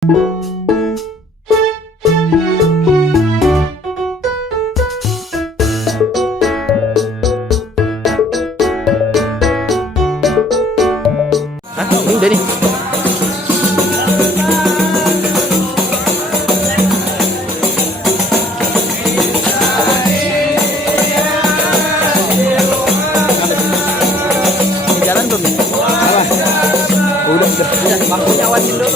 Ini udah nih. Jalan belum nih? Udah. Waktunya awasin dulu.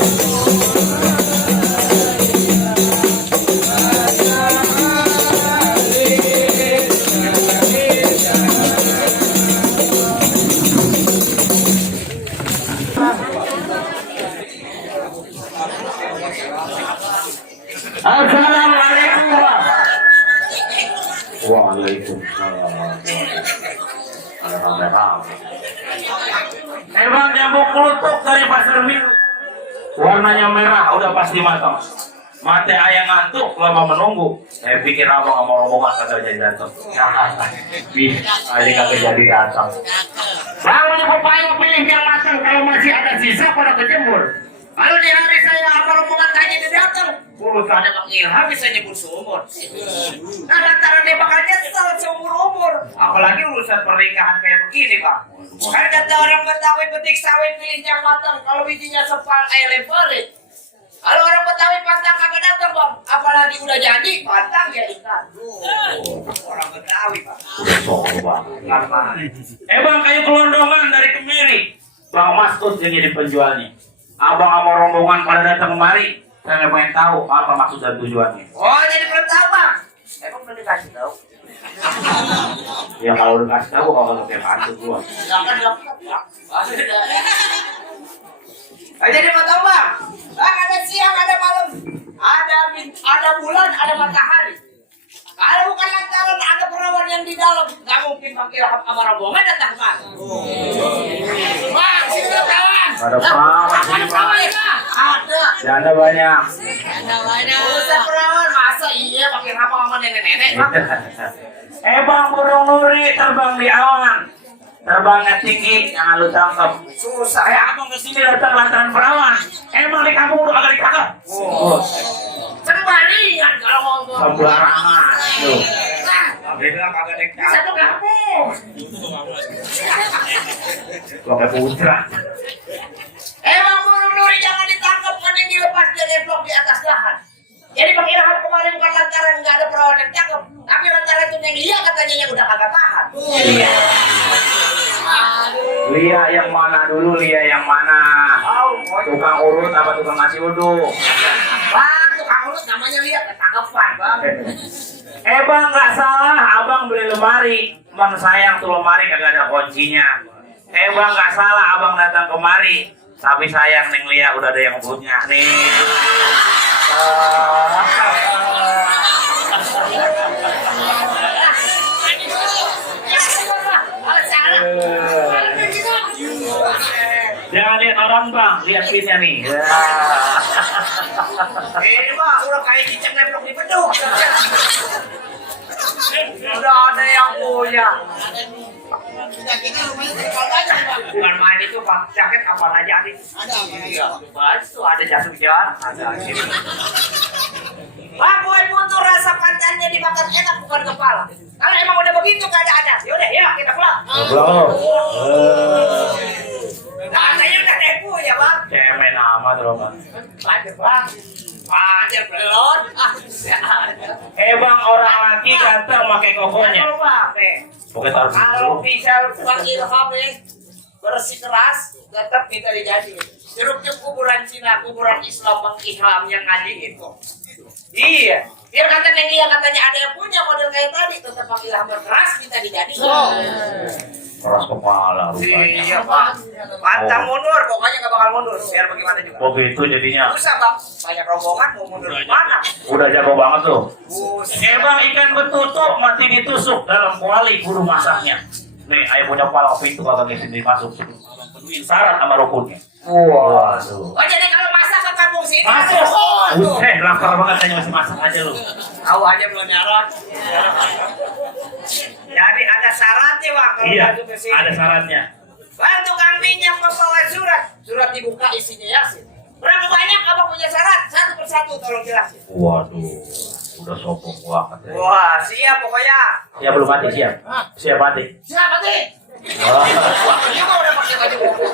Assalamualaikum. Waalaikumsalam. Emang jambu kelutuk dari pasar minggu. Warnanya merah, udah pasti matang. Mate ayam ngantuk lama menunggu. Saya pikir abang mau rombongan kagak jadi datang. Kali kagak jadi datang. Bangun pepaya pilih yang matang, kalau masih ada sisa pada kejemur. Kalau di hari saya apa rombongan kayaknya tidak datang, urusannya Bang Ilham bisa nyebut seumur. Nah, lantaran dia bakal nyesel seumur-umur. Apalagi urusan pernikahan kayak begini, Pak. Kan kata orang Betawi, petik sawit pilih yang matang, kalau bijinya sepal lebarin. Kalau orang Betawi pantang kagak datang, Bang. Apalagi udah jadi, pantang ya ikan. Orang Betawi, Pak. Udah soal banget. Bang, kayu kelondongan dari Kemiri. Bang Masud yang jadi penjualnya. Abang sama rombongan pada datang kemari. Saya pengen tahu apa maksud dan tujuannya. Oh, jadi belum tahu, Bang. Emang belum dikasih tahu? Ya kalau udah kasih tahu, kalau nggak kayak Masud gua. Jangan. Jadi mau tahu, Bang? Bang, ada siang, ada malam, ada bulan, ada matahari. Kalau bukan lantaran ada perawan yang di dalam, nggak mungkin Bang Ilham sama rombongan datang, Bang. Bang, sini kawan. Ada perawan. Ada perawan ya, Bang? Ada. Janda banyak. Urusan perawan, masa iya Bang Ilham sama nenek-nenek, Bang? Bang, burung nuri terbang di awan. Terbangnya tinggi, jangan lu tangkap. Susah ya, abang kesini datang lantaran perawan. Emang di kampung udah agak ditangkap? Sembarian kalau ngomong. Sembarangan. Tuh. Dia bilang kagak ditangkap. Satu kampung. Pakai putra. Emang burung nuri jangan ditangkap, mending dilepas dia deplok di atas lahan. Jadi Bang Ilham kemarin bukan lantaran nggak ada perawan yang cakep, tapi lantaran itu yang Lia katanya yang udah kagak tahan. Lia yang mana dulu? Lia yang mana? Tukang urut apa tukang nasi uduk? Bang, tukang urut namanya Lia, ketakepan, Bang. Bang, nggak salah, abang beli lemari. Bang sayang tuh lemari kagak ada kuncinya. Bang, nggak salah, abang datang kemari. Tapi sayang Neng Lia udah ada yang punya nih. Jangan lihat orang, Bang, lihat pinnya nih. Ini Bang, udah kayak cicak neplok di beduk. Udah ada yang punya. Bukan main itu, Pak. Jaket apa aja nih? Ada apa? Iya. Itu ada jatuh jalan, ada. Bang, kue putu rasa pantannya dimakan enak bukan kepala. Kalau emang udah begitu keadaannya, yaudah ya kita pulang. Pulang. Katanya udah debu ya, Bang. Cemen amat loh, Bang. Lanjut, Bang. Ajar belon. Bang, orang laki ganteng pakai kokonya. Kalau bisa panggil HP bersih keras, tetap kita dijadi. Jeruk kuburan Cina, kuburan Islam Bang Ilham yang ngaji itu. Iya. Biar kata Neng Lia katanya ada yang punya model kayak tadi, tetap Bang Ilham keras kita dijadi. Keras kepala rupanya. Iya, Bang. Pantang mundur, pokoknya nggak bakal mundur. Biar bagaimana juga. Begitu jadinya. Susah, Bang. Banyak rombongan mau mundur mana? Udah jago banget tuh. Buset. Bang, ikan betutuk mati ditusuk dalam kuali buru masaknya. Nih, ayah punya palang pintu kagak ngisi dimasuk. Penuhin syarat sama rukunnya. Waduh. Oh, jadi kalau masak ke kampung sini Masuk. Buset, lapar banget kayaknya masih masak aja lu. tahu aja belum nyaron. Jadi ada syaratnya, Bang, kalau Iya, masuk ke sini. ada syaratnya. Bang, tukang minyak membawa surat. Surat dibuka isinya Yasin. Berapa banyak abang punya syarat? Satu persatu tolong jelasin. Waduh, udah sombong banget ya. Wah, siap pokoknya. Siap belum mati, siap. Siap mati. Siap mati. Oh. Dia mah udah pakai baju koko.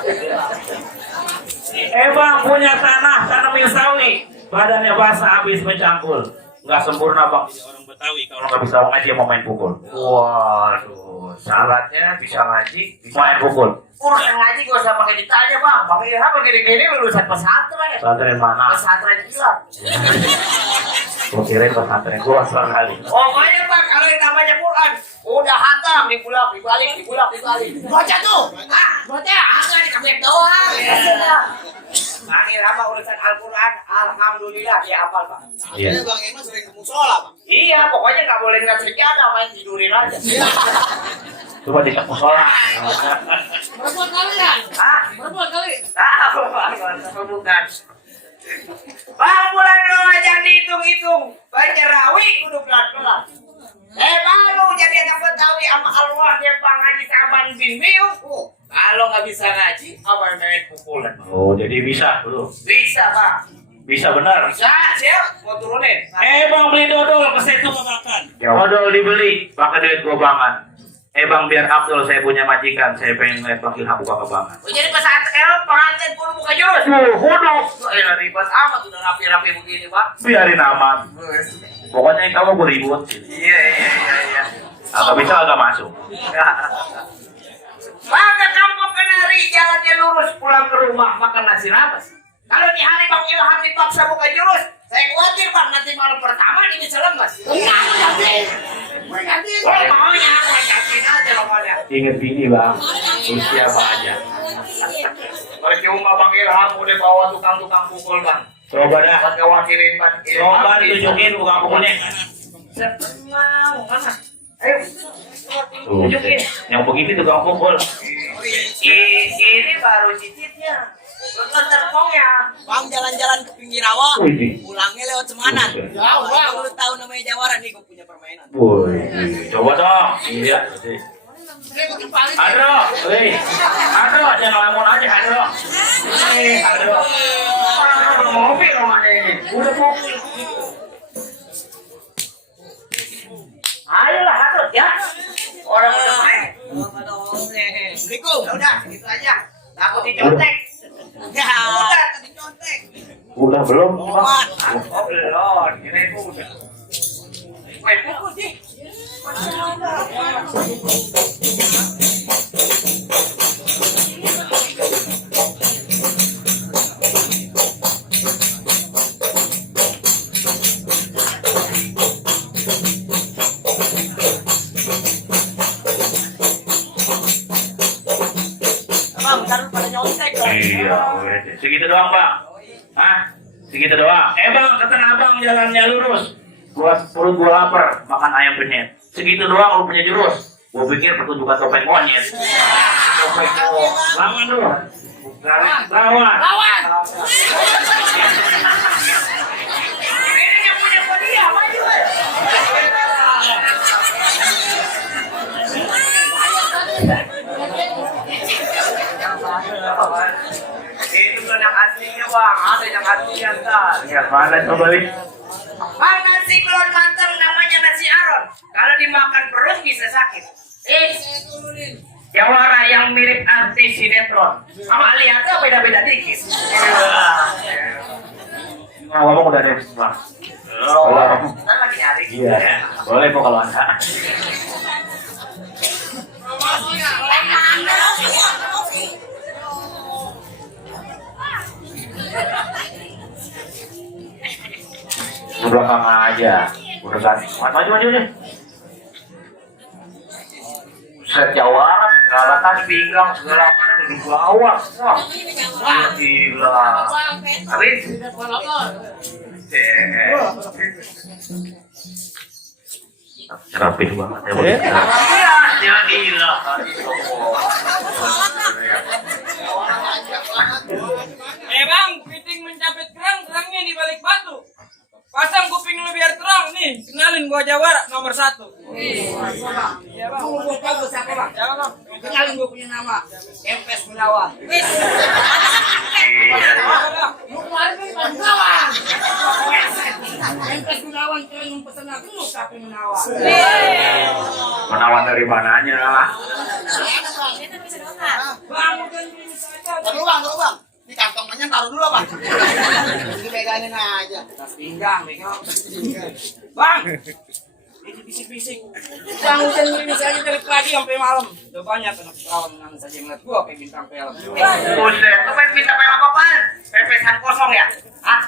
Bang punya tanam sawi. Badannya basah habis mencangkul. Nggak sempurna bang. Jadi orang Betawi kalau nggak bisa ngaji mau main pukul. Waduh, syaratnya bisa ngaji, bisa Main pukul. urusan ngaji gak usah pakai ditanya bang. Pakai apa gini-gini lulusan pesantren. Pesantren mana? Pesantren kilat. Gua kirain pesantren gua sekali. Pokoknya bang, kalau yang namanya Quran udah hatam dibalik. Baca tuh, baca, agak dikabek doang. Akhir apa urusan Al-Quran, alhamdulillah dia hafal bang. Iya. Bang Emma sering ke musola, Bang. Iya, pokoknya nggak boleh ngeliat sekian, main tidurin aja. Coba dicek musola. Perempuan kali ya? Hah? Perempuan kali. Bukan. Bang, bulan Ramadan dihitung-hitung, baca rawi kudu pelan-pelan. Malu jadi anak Betawi sama alwahnya Bang Haji Saban bin Miung. Kalau nggak bisa ngaji, apa main pukulan? Oh, jadi bisa dulu. Bisa bang, Bisa benar. bisa siap, mau turunin. Bang beli dodol ke situ makan. Dodol dibeli, pakai duit gua bangan. Bang biar Abdul saya punya majikan, saya pengen ngeliat Bang Ilham buka kebangan. Jadi pesantren pengantin pun buka jurus. Hodok. Ribet amat udah rapi-rapi begini bang. Biarin aman. Pokoknya yang kamu gue ribut. Iya. Agak bisa agak masuk. Bang ke kampung Kenari, jalannya lurus pulang ke rumah makan nasi rames. Kalau di hari Bang Ilham dipaksa buka jurus, saya khawatir bang nanti malam pertama dia bisa lemas. Berganti, maunya bergantiin aja lokalnya. Ingat bini bang, usia apa aja. Percuma Bang Ilham udah bawa tukang-tukang pukul bang. Coba dah. Buat khawatirin Bang Ilham. Coba ditunjukin bukan pukulnya. Mau mana? Ayo. Tunjukin. Yang begitu tukang pukul. Ini baru cicitnya. Belum terpongnya. Bang jalan-jalan ke pinggir rawa. Wih. Pulangnya lewat Semanan. Jauh, Bang. Lu tahu namanya Jawara nih, gue punya permainan. Woi, coba dong. Iya. Aduh, wih. Aduh, jangan ngelamun aja, aduh. Aduh. Mobil rumahnya ini. Udah mobil. Ayolah, hatut ya. Orang udah main. Assalamualaikum. Ya udah, gitu aja. Takut dicontek. Ya, udah tadi contek. Udah belum? Oman. Oh, belum. Kirain udah. Main pukul sih. Bang, ntar lu pada nyontek. Iya, weh. Segitu doang, Bang. Hah? Segitu doang. Bang, kata abang jalannya lurus. Perut gua lapar, makan ayam penyet. Segitu doang lu punya jurus. Gua pikir pertunjukan topeng monyet. Topeng monyet. Lawan lu. Lawan. Ini yang punya dia, maju. Itu kan yang aslinya bang, ada yang aslinya kan. Lihat mana coba nih. Bang, nasi belum matang namanya nasi aron. Kalau dimakan perut bisa sakit. Jawara yang mirip artis sinetron. Sama lihatnya beda-beda dikit. Ngomong udah ada semua. Kita lagi nyari. Iya, boleh kok kalau anda. Di belakang aja. Urusan. Maju deh. Set Jawa, galatan pinggang segala macam di bawah. Wah, gila. Habis. Rapih banget ya. Iya, gila. Bang, piting mencapit kerangnya di balik batu. Pasang kuping lu biar terang nih. Kenalin gua Jawara nomor 1. Iya bang. Gua tahu siapa bang. Ya bang. Kenalin gua punya nama. Empes Gunawan. Iya, bang. Lu kemarin kan pas Gunawan. Yang pas Gunawan kalian mempesan aku lu tapi menawan. Menawan dari mananya? Bang, udah ini saja. Taruh bang. Di kantongnya taruh dulu bang. Ini pegangin aja. Pinggang. Bang, ini bisik-bisik. Bang, udah ini saja dari pagi sampai malam. Udah banyak anak perawan yang saja ngeliat gua kayak bintang film. Buset, lu main kita main apa-apaan? Pepesan kosong ya? Hah?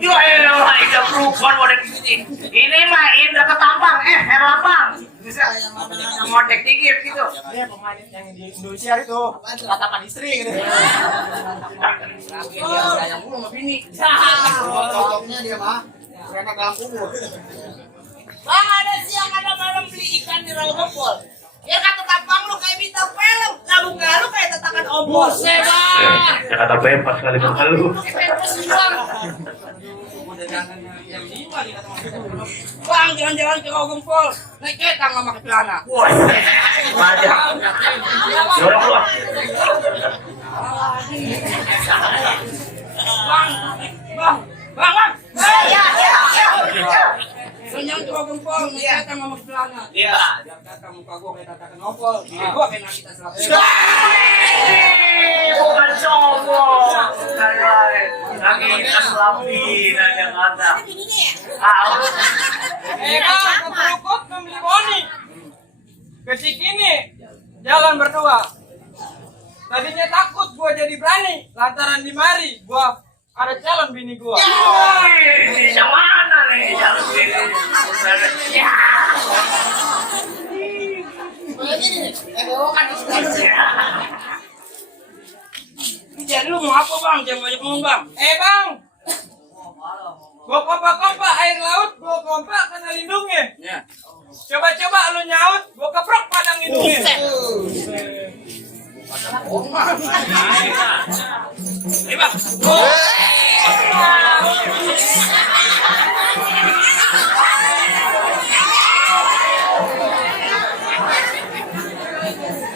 Yo, Indra Brukon wadah gini. Ini mah Indra Ketampang, air lapang. Bisa ngocek dikit gitu. Ini pemain yang di Indonesia itu ratapan istri gitu. Sayang mulu sama bini. Cocoknya dia mah. Enak dalam kubur. Bang, ada siang ada malam beli ikan di Rawa Gempol. Ya kata tampang lu kayak bintang film, lalu lu kayak tatakan obor. Bang. Ya kata bebas kali berhalu. Bang, jalan-jalan ke Rawa Gempol. Naik kereta nggak pakai celana. Wah, manja. Dorong lu. Bang. Ya. Senyum ke Rawa Gempol, naik kereta nggak pakai celana. Iya. Biar kata muka gua kayak tatakan obor. Bini gua kayak Nagita Slavina. Bukan sombong. Lagi kita selami dan yang ada. Bang, keperukut membeli boni. Kecik ini jalan berdua. Tadinya takut gua jadi berani, lantaran di mari gua ada calon bini gua. Ini yang mana nih? Jalan sini. Ya. Jadi lu mau apa bang? Jangan banyak ngomong bang. Bang, gua kompak-kompak air laut, gua kompak kena lindungnya. Ya. Coba-coba lu nyaut, gua keprok padang lindungnya. Ini bang.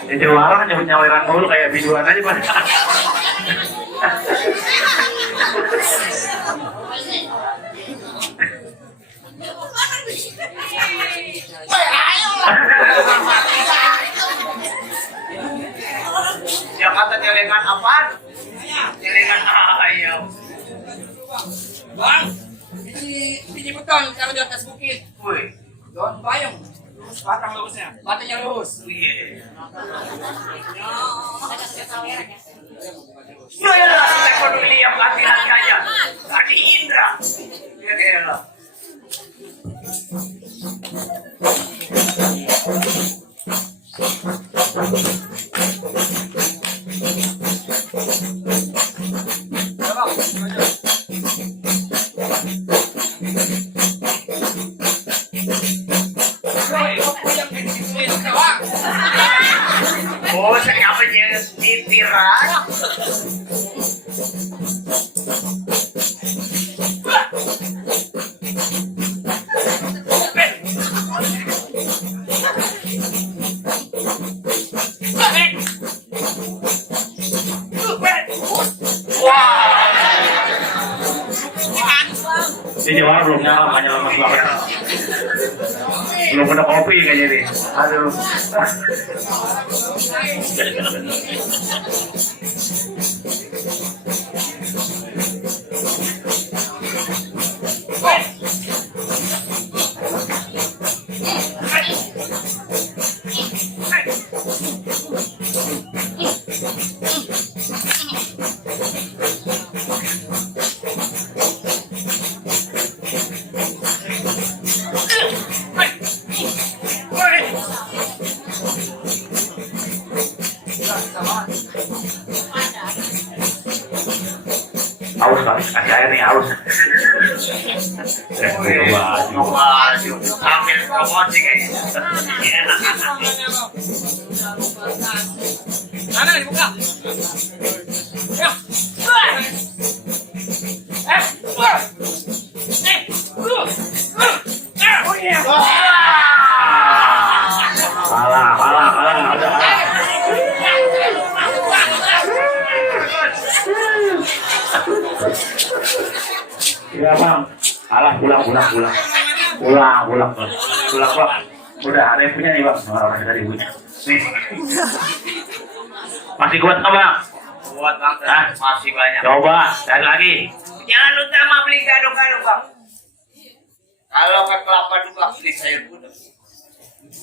Ya jawara nyebut nyawiran mulu kayak biduan aja Pak. Yang kata celengan apaan? Celengan ayam. Bang, ini beton kalau di atas bukit. Wih. Daun bayam. Batang lurusnya. Batangnya lurus. Ya, ekonomi yang hati-hati aja. Tadi Indra. Ya, oh, saya apa aja ditirak. Ini jawara belum nyala, hanya lemas banget. Belum kena kopi kayaknya nih. Aduh. Haus kali, kasih air nih haus. Ambil promosi kayaknya. Mana dibuka? Ya. Kalah, ada. bang. Alah, pulang bang. Udah ada yang punya nih bang. Orang dari ibunya. Nih. Masih kuat nggak bang? Buat bang, Hah? masih banyak. Coba, cari lagi. Jangan utama beli gado-gado bang. Kalau ke kelapa dua beli sayur gudeg.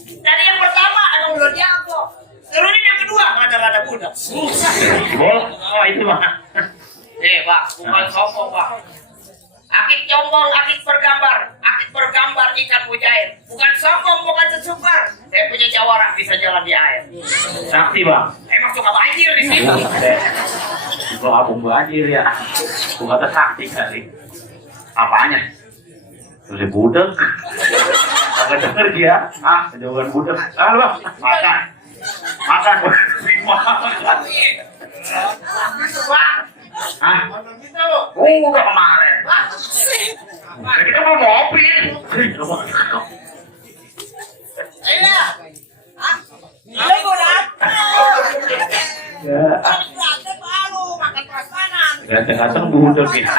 Tadi yang pertama ada ular jago. Terus yang kedua ada budak. Oh itu bang. Bang, bukan sombong bang. Akik nyombong, akik bergambar ikan mujair. Bukan sombong, bukan sesumbar. Saya punya jawara bisa jalan di air. Sakti bang. Emang suka banjir di sini. Kalau abang banjir ya. Bukan tersakti kali. Apanya? Sudah budek. Agak denger dia. Jauhan budek. Bang. Makan. Udah kemarin. Kita mau ngopi. Iya, gue datang. Ya. Datang baru makan prasmanan. Ganteng-ganteng budek ya.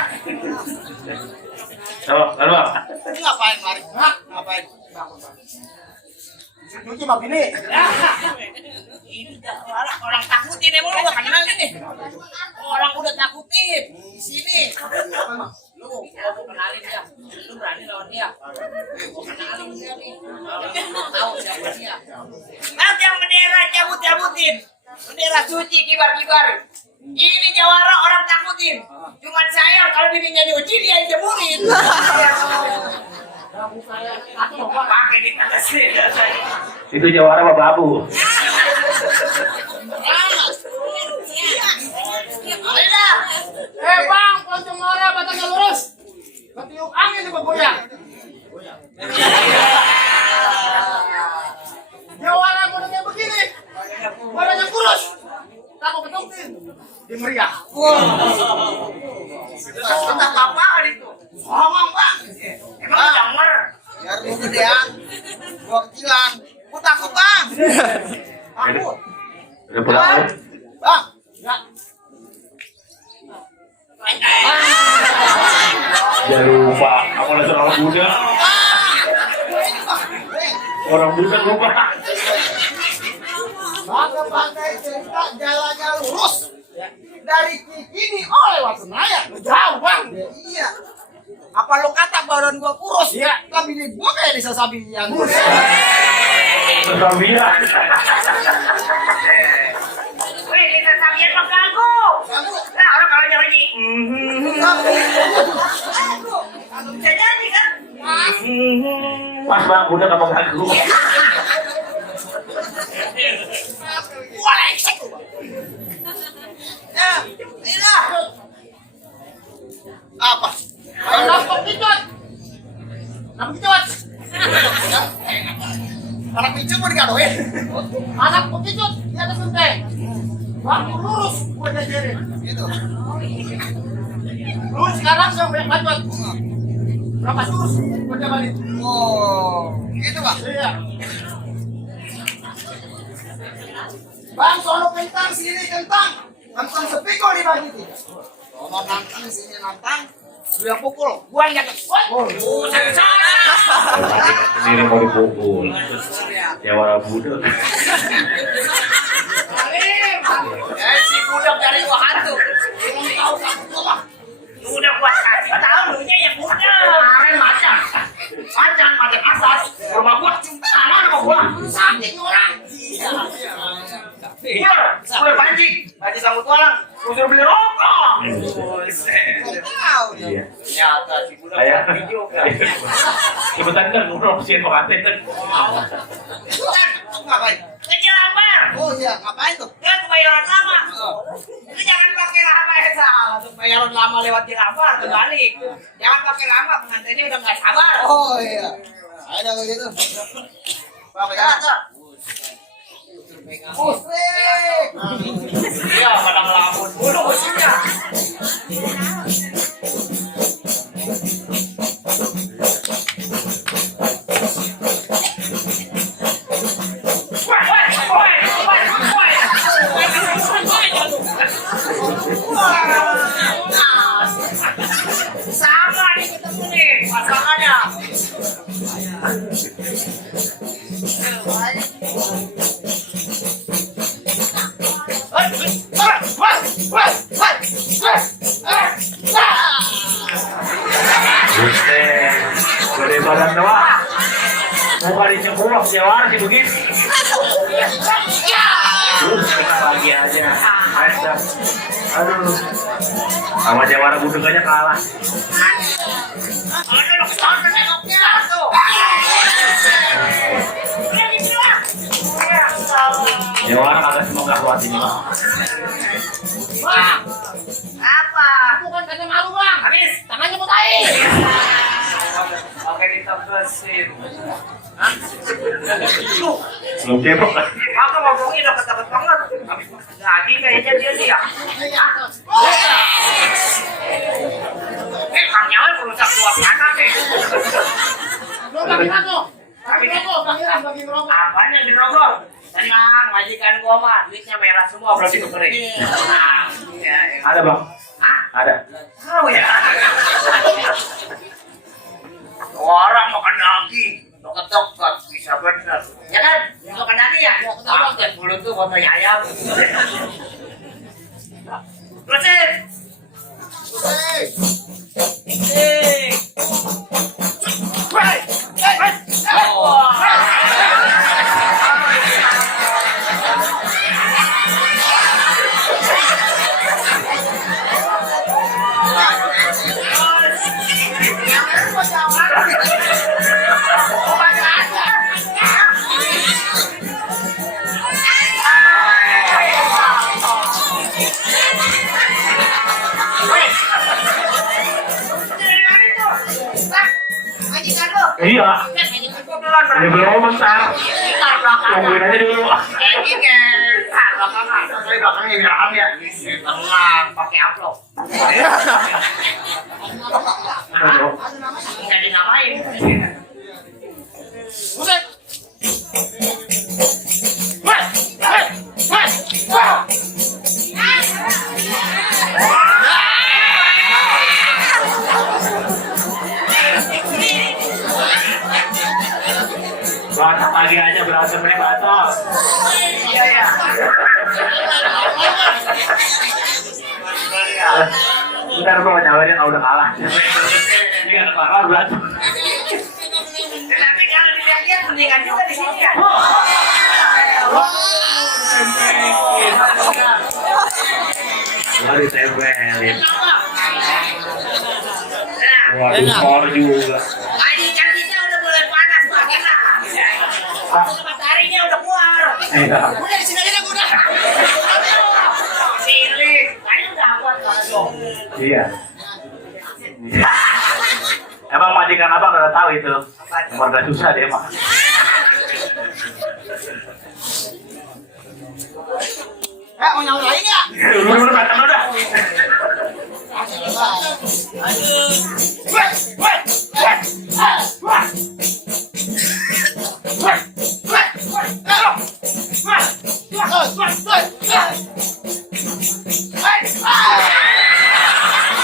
Lalu apa? Ini ngapain mari? Hah? Ngapain? Nyuci bang ini. Ini orang takutin emang lu gak kenal ini. Orang udah takutin di sini. Lu mau kenalin dia. Lu berani lawan dia. Mau kenalin dia nih. Mau tahu siapa dia. Nanti yang bendera cabut-cabutin. Bendera suci kibar-kibar. Ini jawara orang takutin. Cuman saya kalau bininya nyuci dia yang jemurin. Pakai di atas Itu jawara Bapak Abu. Bang, pocong marah batangnya lurus. Ketiup angin nih bergoyang. Jawara modalnya begini. Badannya kurus. Takut ketukin. Di meriah. Tentang apaan itu? Ngomong bang. Emang jamar? Biar lu gedean. Gua kecilan. Gua takut bang. Takut. Udah pulang. Bang. Ya. Jangan lupa. Aku lihat orang muda. Orang muda lupa. Maka pakai cerita jalannya lurus. Dari Cikini lewat Senayan. Jauh bang. Iya. Apa lu kata badan gua kurus? Iya. Lah bini gua kayak Desa Sabian. Sabian. Wih, kita Sabian mengganggu. Nah, orang kalau nyanyi. Bisa jadi kan? Pas bang, udah kamu ganggu. Boleh. Ya, inilah. Apa? Anak pengicut. Anak pengicut. Anak pengicut mau dikadoin. Anak pengicut di atas genteng. Waktu lurus gue jajarin. Gitu. Lu sekarang yang banyak bacot. Berapa lurus gue jabarin. Oh, gitu pak. Iya. Bang, sono kentang sini kentang. Kentang sepiko dibagi. Sono nantang sini nantang. Lu yang pukul, gua yang jaga. Sendiri mau dipukul. Jawara budak. Si budak dari gua hantu. Udah gua kasih tahu lu nya yang budak. Kemarin macan asas. Rumah gua sama sama gua. Saking orang. Iya, udah pancing. Tadi sambut walang, udah beli rokok. Tahu dia. Iya. Nyata si budak Ayah. pancing juga. Kebetulan kan ngurus sih pengantin kan. Ngapain? Kecil lambar. Oh iya, ngapain tuh? Kan pembayaran lama. Lu jangan pakai lama ya salah. Pembayaran lama lewat di lambar terbalik. Jangan pakai lama, pengantinnya udah nggak sabar. Oh iya. Ada begitu. Pakai Kata. musrik. Iya, pada ngelamun dulu musiknya. Sama nih ketemu nih pasangannya. Buset, gede badan doang. Muka dicepuak, jawara sih begitu. Kita lagi aja. Aduh. Sama jawara buduk aja kalah. Jawara kagak semoga kuat ini mah. Bang, Apa? bukan karena malu bang. Habis. Tangannya mutain. Oke ditebesin. Belum cebok kan? Aku ngomongin udah ketebet banget. Lagi kayaknya dia nih ya. Kang Nyawa berusaha keluar sana nih. Lo bang Irano. Bang Iran bagi ngerokok. Apaan yang dirogol? Tenang, majikan gua mah duitnya merah semua belum ditukerin. Tenang. Ya, ya. Ada bang? Hah? Ada. Tahu ya? Orang makan daging, deket-deket bisa bener. Ya kan? Makan daging ya? Makan bulu tuh buat ayam. Terusin. Iya. Ini belum bentar. Tungguin aja dulu. Tenang, pakai amplop. Nggak dinamain. Buset. Batak lagi aja berhasil beli batok. Iya ya. Ntar gua nyawarin udah kalah. Ini kan kalah berhasil. Tapi kalau dilihat-lihat mendingan juga di sini ya. Baru tempelin. Waduh, skor juga. Tadi cantiknya udah mulai panas makin mataharinya udah keluar. Iya. Udah di sini aja dah gua udah. Pilih. Tadi udah kuat kalau Iya. Emang majikan abang udah tahu itu. Warga susah dia mah. Mau nyalain ya? Dulu batang udah.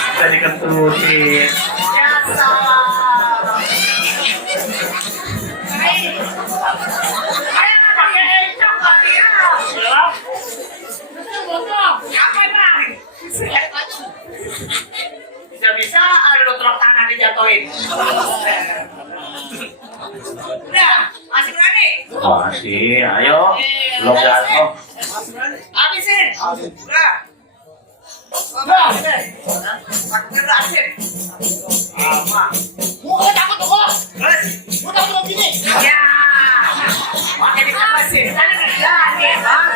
Bisa dikentutin. Bisa-bisa lu truk tangan dijatuhin. Udah, masih berani? Masih, ayo. Belum jatuh. Habisin. Udah. Udah. Pakai rasin. Lama. Gua takut tuh gua. Terus. Gua takut sama gini. Ya. Pakai dikepasin. Tadi berani, Bang.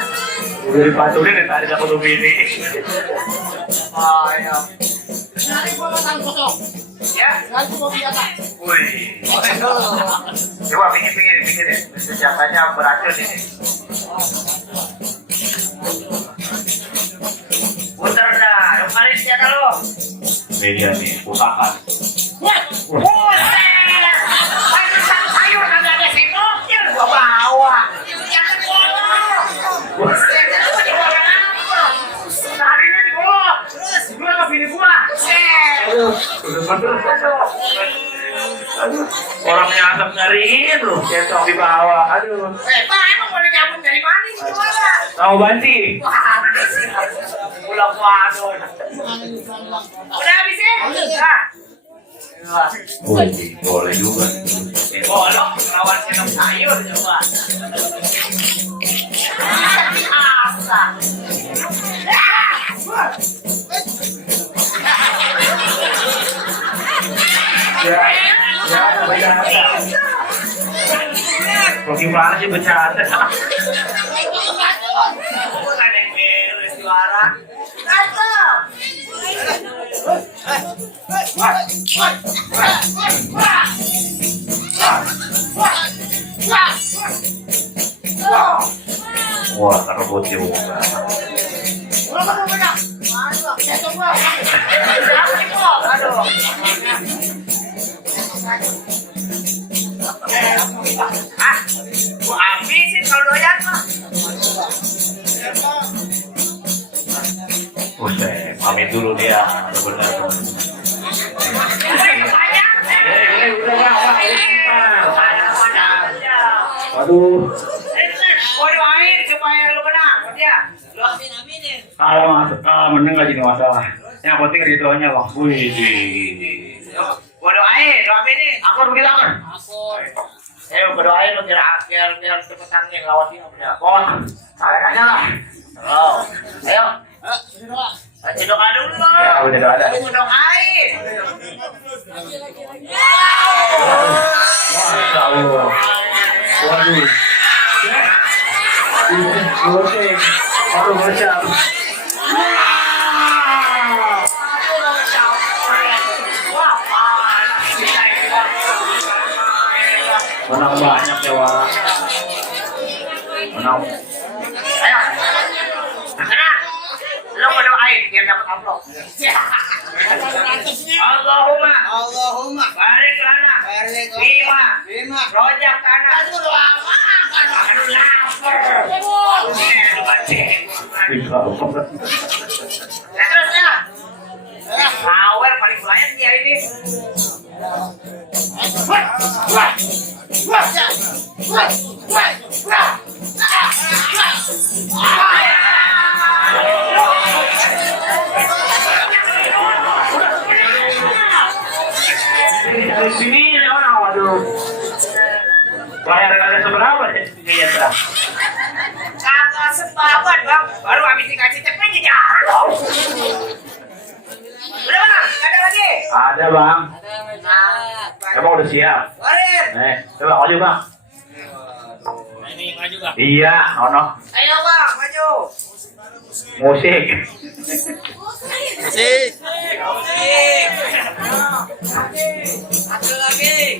Udah dipatuhin dari tadi dapat ini. Oh, ya. Nanti gua makan kosong. Ya. Nanti gua biasa. Wih. Coba pikir deh. Senjatanya berhasil ini. Putar dah. Kemarin senjata lo. Ini dia nih, usahakan. Buset! Sayur kagak ada sendoknya gua bawa. Jangan bolos. Harinya di bawah. Terus gua sama bini gua. Buset. Udah bener. Orangnya asap nyariin loh, cetong di bawah. Aduh. Bang, emang boleh nyambung dari mana sih gimana? Tahu banci? Wah, pulang wadon. Udah habis ya? Nah. Boleh juga. Bolok, lawan senang sayur coba. Biasa. Ya, bercanda. Kok gimana sih bercanda? Bukan yang beres juara. Datang. Wah, terbut juga. Aduh. Gua habisin kalau doyan mah. Buset, pamit dulu dia. Benar. Udah Waduh. Waduh, amin supaya lu menang, ya. Lu aminin. Kalau menang gak jadi masalah. Yang penting ritualnya bang. Wih. Waduh, amin, lu aminin. Aku begitu akan. Ayo berdoain lu biar cepetan nih lawan dia udah. Oh, saya aja lah. Oh, ayo. Baca doa dulu. Ya, udah ada. Aku doain. Masya Allah. Waduh. Oke. Baru bocah. Menang banyak ya Wara. Menang. Ayo. Sana. Lu berdoain biar dapat amplop. Allahumma barik lana Bima rojak tanah. Aduh lapar. Terus ya. Power paling banyak dia ini. Dari sini ini orang waduh. Bayar ada seberapa ya? Iya, Kagak sepawan bang, baru habis dikasih cepetnya jatuh. Udah bang, ada lagi? Ada bang. Nah, Emang udah siap? Warin. Coba maju bang. Ini maju bang. Iya, ono. Ayo bang, maju. Musik. Satu lagi.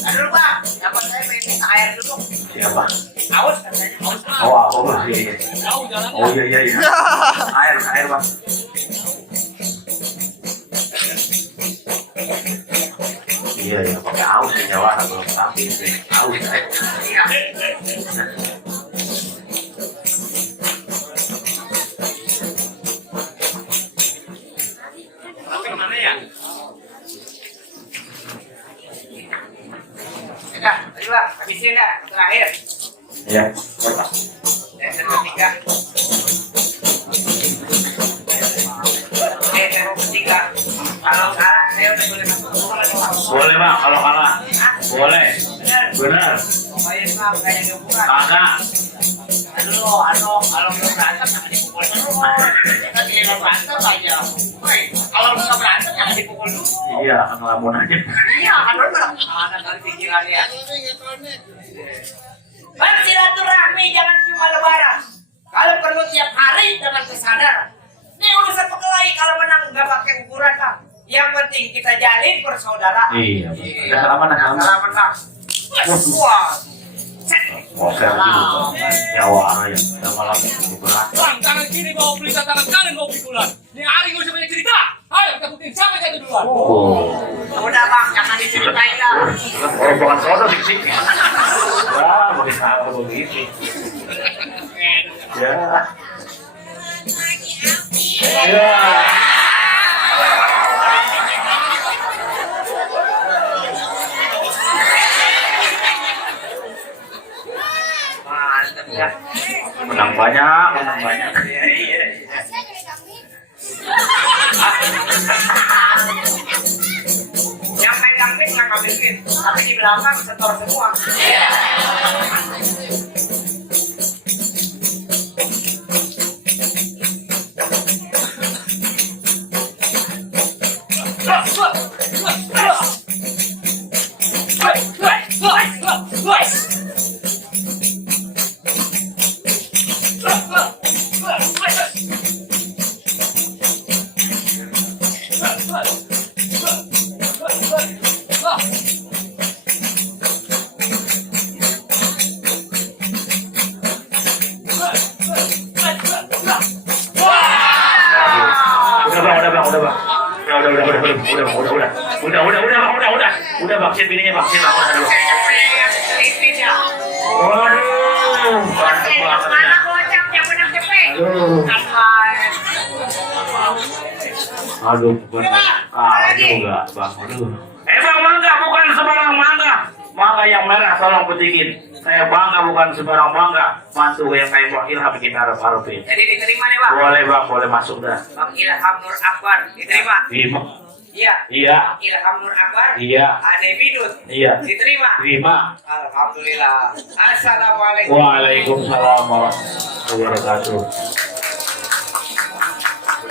Aduh bang, dapat saya pengen minta air dulu. Siapa? Haus katanya, haus bang. Oh, aku bersih. Oh iya. Air bang. Iya, pakai haus ya Jawa belum tapi haus. Mana ya? Dah, ayo bang, habisin dah, terakhir. Iya. Yang ketiga. Yang ketiga. Kalau kalah, saya udah boleh masuk. Boleh bang, kalau kalah. Boleh. Benar. Pokoknya bang, kayak gimana? Kagak. Aduh, kalau belum berantem jangan dipukul terus. Kita tidak berantem aja. Woi, kalau nggak berantem jangan dipukul dulu. Iya, kan ngelamun aja. Iya, kan benar. Anak kali pikiran ya. Bersilaturahmi jangan cuma lebaran. Kalau perlu tiap hari dengan kesadaran. Ini urusan berkelahi kalau menang nggak pakai ukuran bang. Yang penting kita jalin persaudaraan. Iya. Udah salaman dah. Salaman bang. Wah. Oke, gitu. Nyawa yang malam itu berat. Bang, tangan kiri bawa pelita, tangan kanan bawa pikulan. Ini hari gak usah banyak cerita. Ayo kita buktiin siapa yang jatuh duluan. Oh. Udah bang, jangan diceritain lah. Oh, bukan sono di sini. Ya, begitu begitu. Ya. Ya. Banyak, banyak. Iya, iya. Yang megang pin nggak ngambil pin, tapi di belakang setor semua. Udah vaksin bininya vaksin apa dulu. Tipnya. Waduh, Mana kocak yang benar cepet? aduh, juga bang, aduh. Bang mangga bukan sembarang mangga, mangga yang merah tolong petikin. Saya bangga bukan sembarang bangga, mantu yang kayak Bang Ilham kita harapin. Jadi diterima nih bang. Boleh bang, boleh masuk dah. Bang Ilham Nur Akbar diterima. Terima. Iya. Iya. Bang Ilham Nur Akbar. Iya. Ade Bidut. Iya. Diterima. Terima. Alhamdulillah. Assalamualaikum. Waalaikumsalam warahmatullahi wabarakatuh.